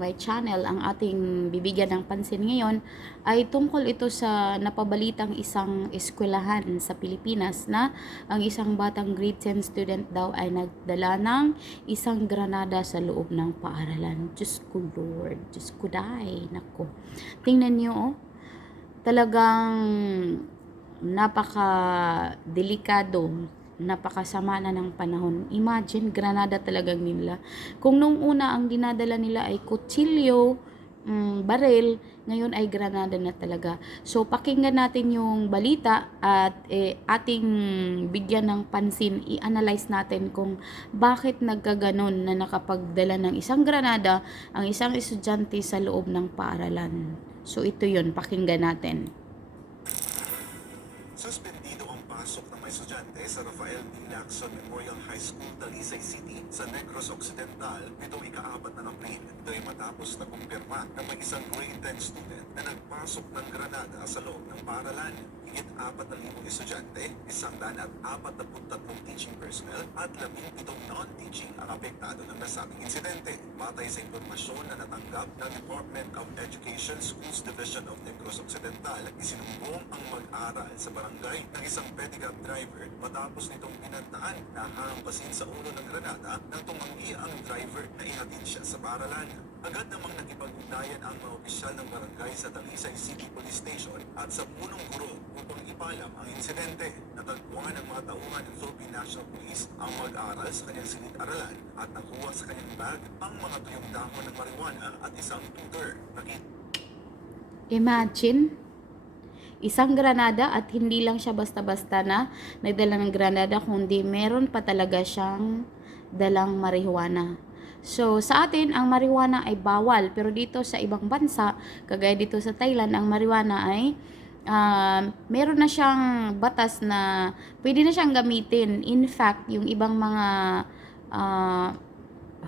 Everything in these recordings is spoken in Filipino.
my channel ang ating bibigyan ng pansin ngayon ay tungkol ito sa napabalitang isang eskwelahan sa Pilipinas na ang isang batang grade 10 student daw ay nagdala ng isang granada sa loob ng paaralan. Diyos ko Lord, Diyos ko day, nako. Tingnan niyo oh, talagang napaka delikado napakasama na ng panahon. Imagine, granada talagang nila. Kung nung una ang dinadala nila ay kutsilyo, mm, baril, ngayon ay granada na talaga. So, pakinggan natin yung balita at eh, ating bigyan ng pansin, i-analyze natin kung bakit nagkaganon na nakapagdala ng isang granada ang isang estudyante sa loob ng paaralan. So, ito yun, pakinggan natin. Ng mga estudyante sa Rafael B. Lacson Memorial High School, Talisay City sa Negros Occidental nitong ika-apat ng Abril. Ay matapos na kumpirma ng may isang grade 10 student na nagpasok ng granada sa loob ng paaralan. Higit apat na libong estudyante, isang daan at apat na tatlong teaching personnel at labing pitong non-teaching ang apektado ng nasabing insidente. Matay sa impormasyon na natanggap ng Department of Education Schools Division of Negros Occidental, isinumbong ang mag-aral sa barangay ng isang pedicab driver matapos nitong pinantaan na hampasin sa ulo ng granada nang tumanggi ang driver na ihatid siya sa paaralan. Agad namang nakipag-ugnayan ang mga opisyal ng barangay sa Talisay City Police Station at sa punong guro upang ipalam ang insidente. Natagpuan ng mga tauhan ng Philippine National Police ang mag-aral sa kanyang silid-aralan at nakuha sa kanyang bag ang mga tuyong dahon ng marijuana at isang tutor. Nakita Imagine, isang granada at hindi lang siya basta-basta na nagdala ng granada, kundi meron pa talaga siyang dalang marijuana. So, sa atin, ang marijuana ay bawal. Pero dito sa ibang bansa, kagaya dito sa Thailand, ang marijuana ay um, meron na siyang batas na pwede na siyang gamitin. In fact, yung ibang mga uh,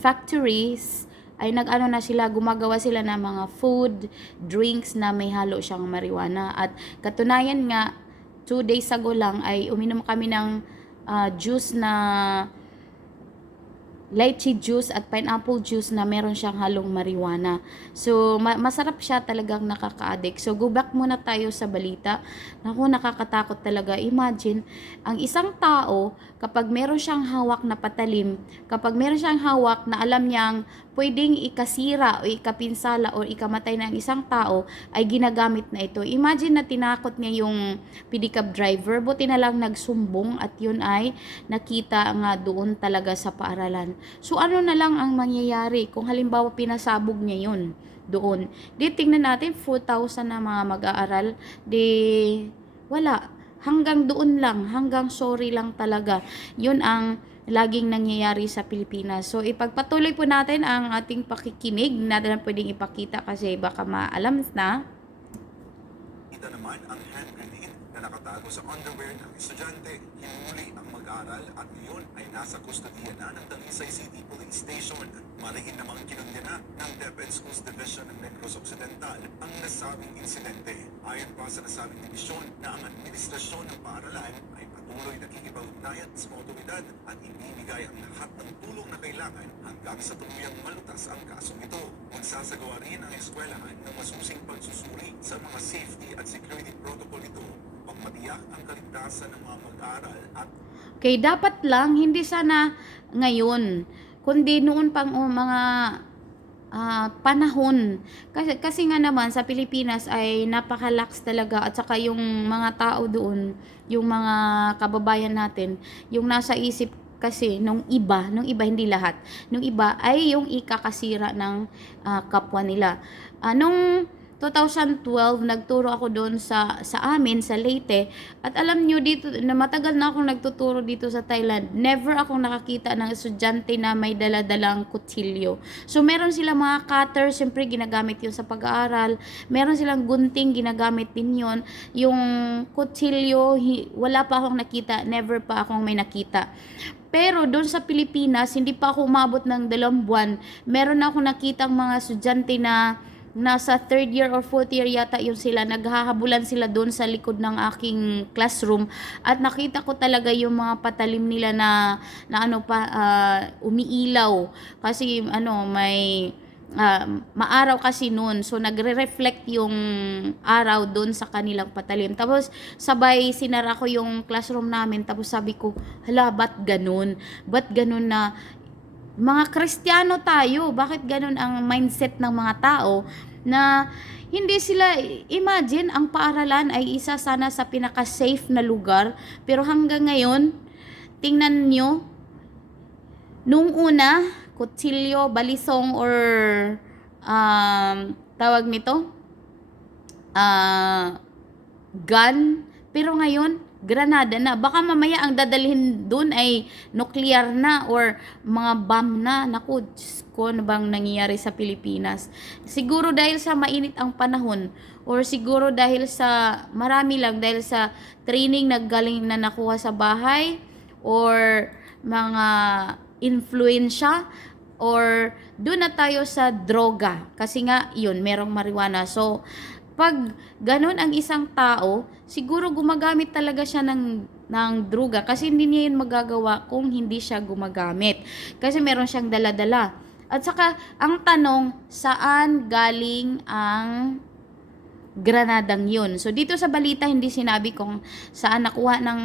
factories ay nag-ano na sila, gumagawa sila ng mga food, drinks na may halo siyang marijuana. At katunayan nga, two days ago lang ay uminom kami ng ah, juice na lychee juice at pineapple juice na meron siyang halong marijuana. So, ma- masarap siya talagang nakaka-addict. So, go back muna tayo sa balita. Naku, nakakatakot talaga. Imagine, ang isang tao, kapag meron siyang hawak na patalim, kapag meron siyang hawak na alam niyang pwedeng ikasira o ikapinsala o ikamatay ng isang tao, ay ginagamit na ito. Imagine na tinakot niya yung pedicab driver, buti na lang nagsumbong at yun ay nakita nga doon talaga sa paaralan. So ano na lang ang mangyayari kung halimbawa pinasabog niya yun doon. Di tingnan natin 4,000 na mga mag-aaral, di wala. Hanggang doon lang, hanggang sorry lang talaga. Yun ang laging nangyayari sa Pilipinas. So ipagpatuloy po natin ang ating pakikinig. Natin na pwedeng ipakita kasi baka maalam na. Kita naman ang hand na nakatago sa underwear ng estudyante. Hinuli ang mag-aral at ngayon ay nasa kustodiya na ng Talisay City Police Station. Malihin namang kinundina ng DepEd Schools Division ng Negros Occidental ang nasabing insidente. Ayon pa sa nasabing divisyon na ang administrasyon ng paaralan ay patuloy nakikipag-ugnayan sa otoridad at ibibigay ang lahat ng tulong na kailangan hanggang sa tuluyang malutas ang kasong ito. Magsasagawa rin ang eskwelahan ng masusing pagsusuri sa mga safety at security protocol ito upang matiyak ang kaligtasan ng mga mag-aaral at Okay, dapat lang hindi sana ngayon, kundi noon pang oh, mga ah, panahon. Kasi, kasi nga naman sa Pilipinas ay napakalax talaga at saka yung mga tao doon, yung mga kababayan natin, yung nasa isip kasi nung iba, nung iba hindi lahat, nung iba ay yung ikakasira ng ah, kapwa nila. Anong 2012 nagturo ako doon sa sa amin sa Leyte. At alam nyo dito na matagal na akong nagtuturo dito sa Thailand. Never akong nakakita ng estudyante na may daladalang kutsilyo so meron silang mga cutter syempre ginagamit yun sa pag-aaral. Meron silang gunting ginagamit din yun. Yung kutsilyo wala pa akong nakita. Never pa akong may nakita. Pero doon sa Pilipinas, hindi pa ako umabot ng dalawang buwan. Meron na ako nakitang mga estudyante na nasa third year or fourth year yata yun sila. Naghahabulan sila doon sa likod ng aking classroom. At nakita ko talaga yung mga patalim nila na, na ano pa, ah, umiilaw. Kasi ano, may ah, maaraw kasi noon. So, nagre-reflect yung araw doon sa kanilang patalim. Tapos, sabay sinara ko yung classroom namin. Tapos, sabi ko, hala, ba't ganun? Ba't ganun na mga Kristiyano tayo? Bakit ganun ang mindset ng mga tao na hindi sila, imagine, ang paaralan ay isa sana sa pinaka-safe na lugar. Pero hanggang ngayon, tingnan nyo, nung una, kutsilyo, balisong, or um, tawag nito, ah, gun. Pero ngayon, granada na. Baka mamaya ang dadalhin dun ay nuclear na or mga bomb na. Naku, ko, ano bang nangyayari sa Pilipinas? Siguro dahil sa mainit ang panahon or siguro dahil sa marami lang dahil sa training na galing na nakuha sa bahay or mga influensya or doon na tayo sa droga kasi nga yun merong marijuana so pag ganun ang isang tao siguro gumagamit talaga siya ng ng droga kasi hindi niya yun magagawa kung hindi siya gumagamit kasi meron siyang dala-dala at saka ang tanong saan galing ang granadang yun. So dito sa balita hindi sinabi kung saan nakuha ng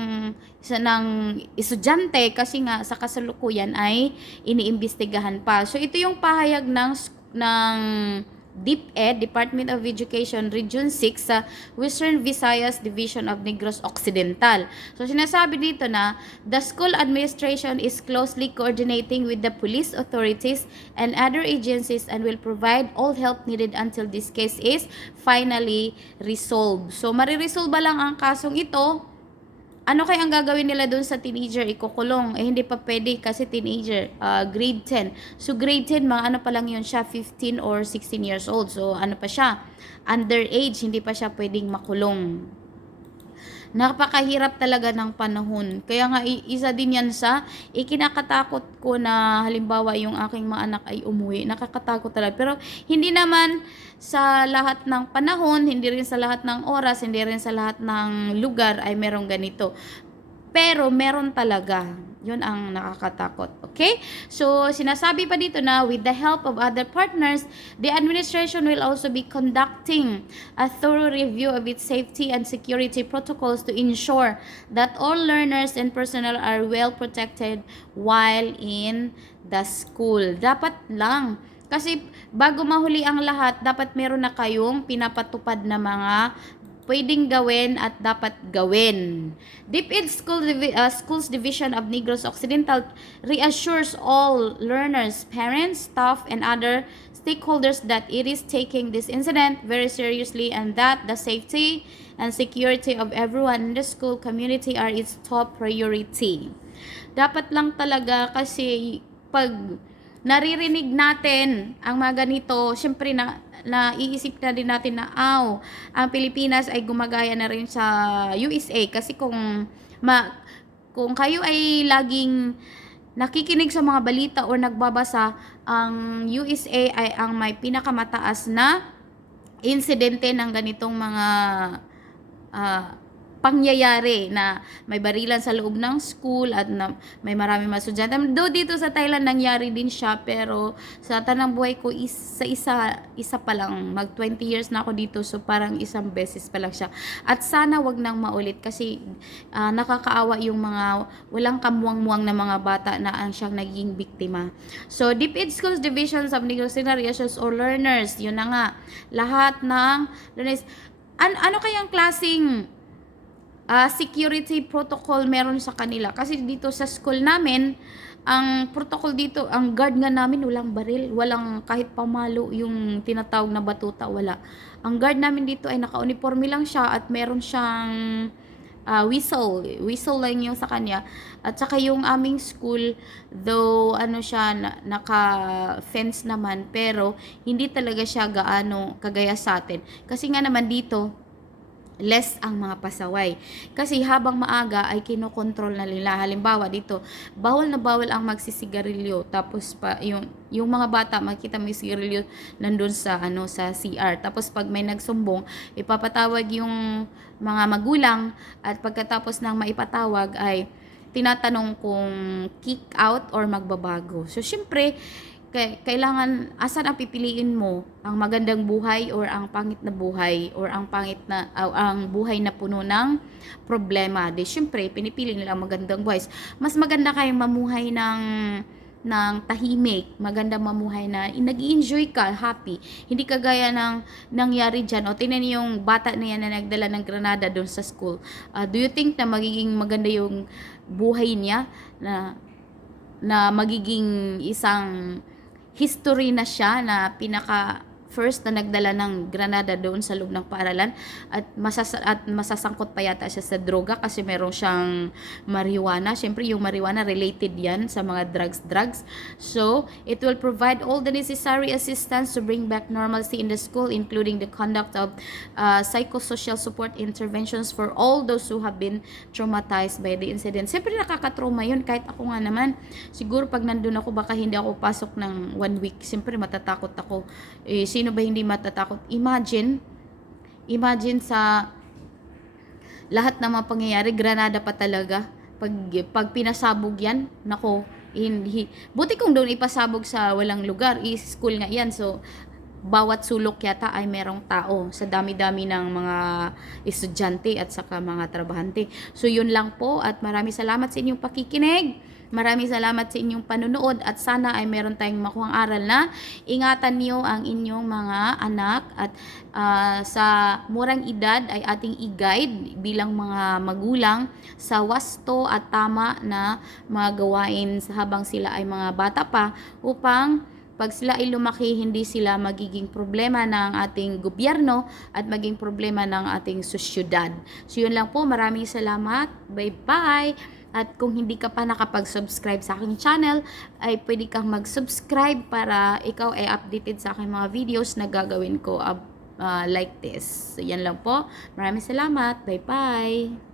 sa ng estudyante kasi nga sa kasalukuyan ay iniimbestigahan pa. So ito yung pahayag ng ng DepEd, Department of Education, Region 6 sa Western Visayas Division of Negros Occidental. So sinasabi dito na the school administration is closely coordinating with the police authorities and other agencies and will provide all help needed until this case is finally resolved. So mariresolve ba lang ang kasong ito? Ano kaya ang gagawin nila doon sa teenager? Ikukulong. Eh, hindi pa pwede kasi teenager. ah, grade 10. So, grade 10, mga ano pa lang yun siya, 15 or 16 years old. So, ano pa siya? Underage, hindi pa siya pwedeng makulong. Napakahirap talaga ng panahon. Kaya nga, isa din yan sa ikinakatakot ko na halimbawa yung aking mga anak ay umuwi. Nakakatakot talaga. Pero hindi naman sa lahat ng panahon, hindi rin sa lahat ng oras, hindi rin sa lahat ng lugar ay merong ganito. Pero meron talaga. Yun ang nakakatakot. Okay? So, sinasabi pa dito na with the help of other partners, the administration will also be conducting a thorough review of its safety and security protocols to ensure that all learners and personnel are well protected while in the school. Dapat lang. Kasi bago mahuli ang lahat, dapat meron na kayong pinapatupad na mga pwedeng gawin at dapat gawin. DepEd School Divi- uh, Schools Division of Negros Occidental reassures all learners, parents, staff, and other stakeholders that it is taking this incident very seriously and that the safety and security of everyone in the school community are its top priority. Dapat lang talaga kasi pag naririnig natin ang mga ganito, syempre na naiisip na din natin na aw, ang Pilipinas ay gumagaya na rin sa USA kasi kung ma, kung kayo ay laging nakikinig sa mga balita o nagbabasa, ang USA ay ang may pinakamataas na insidente ng ganitong mga ah, pangyayari na may barilan sa loob ng school at na may marami mga estudyante. Do dito sa Thailand nangyari din siya pero sa tanang buhay ko isa isa isa pa lang mag 20 years na ako dito so parang isang beses pa lang siya. At sana wag nang maulit kasi ah, nakakaawa yung mga walang kamuwang-muwang na mga bata na ang siyang naging biktima. So DepEd Schools Divisions of Negros Reassures all learners, yun na nga, lahat ng learners, an ano kayang klasing ah, security protocol meron sa kanila. Kasi dito sa school namin, ang protocol dito, ang guard nga namin walang baril, walang kahit pamalo yung tinatawag na batuta, wala. Ang guard namin dito ay naka-uniforme lang siya at meron siyang ah, whistle. Whistle lang yung sa kanya. At saka yung aming school, though ano siya, na, naka-fence naman, pero hindi talaga siya gaano kagaya sa atin. Kasi nga naman dito, less ang mga pasaway. Kasi habang maaga ay kinokontrol na nila. Halimbawa dito, bawal na bawal ang magsisigarilyo. Tapos pa yung yung mga bata makita mo yung sigarilyo nandun sa ano sa CR. Tapos pag may nagsumbong, ipapatawag yung mga magulang at pagkatapos ng maipatawag ay tinatanong kung kick out or magbabago. So syempre, kailangan asan ang pipiliin mo ang magandang buhay or ang pangit na buhay or ang pangit na ah, ang buhay na puno ng problema di syempre pinipili nila ang magandang buhay mas maganda kayong mamuhay ng ng tahimik, maganda mamuhay na nag enjoy ka, happy. Hindi kagaya ng nangyari dyan. O, tinan yung bata na yan na nagdala ng Granada doon sa school. Ah, do you think na magiging maganda yung buhay niya na na magiging isang history na siya na pinaka first na nagdala ng Granada doon sa loob ng paaralan at, masas at masasangkot pa yata siya sa droga kasi meron siyang marijuana. Siyempre, yung marijuana related yan sa mga drugs-drugs. So, it will provide all the necessary assistance to bring back normalcy in the school including the conduct of uh, psychosocial support interventions for all those who have been traumatized by the incident. Siyempre, nakakatrauma yun. Kahit ako nga naman, siguro pag nandun ako, baka hindi ako pasok ng one week. Siyempre, matatakot ako. Eh, sino ba hindi matatakot? Imagine, imagine sa lahat ng mga pangyayari, Granada pa talaga. Pag, pag pinasabog yan, nako, hindi. Buti kung doon ipasabog sa walang lugar, is school nga yan. So, bawat sulok yata ay merong tao sa dami-dami ng mga estudyante at saka mga trabahante. So, yun lang po at maraming salamat sa inyong pakikinig. Maraming salamat sa inyong panunood at sana ay meron tayong makuhang aral na ingatan niyo ang inyong mga anak at ah, sa murang edad ay ating i-guide bilang mga magulang sa wasto at tama na mga gawain habang sila ay mga bata pa upang pag sila ay lumaki, hindi sila magiging problema ng ating gobyerno at maging problema ng ating sosyudad. So yun lang po, maraming salamat. Bye-bye! At kung hindi ka pa nakapag-subscribe sa aking channel, ay pwede kang mag-subscribe para ikaw ay updated sa aking mga videos na gagawin ko uh, uh, like this. So yan lang po. Maraming salamat. Bye-bye!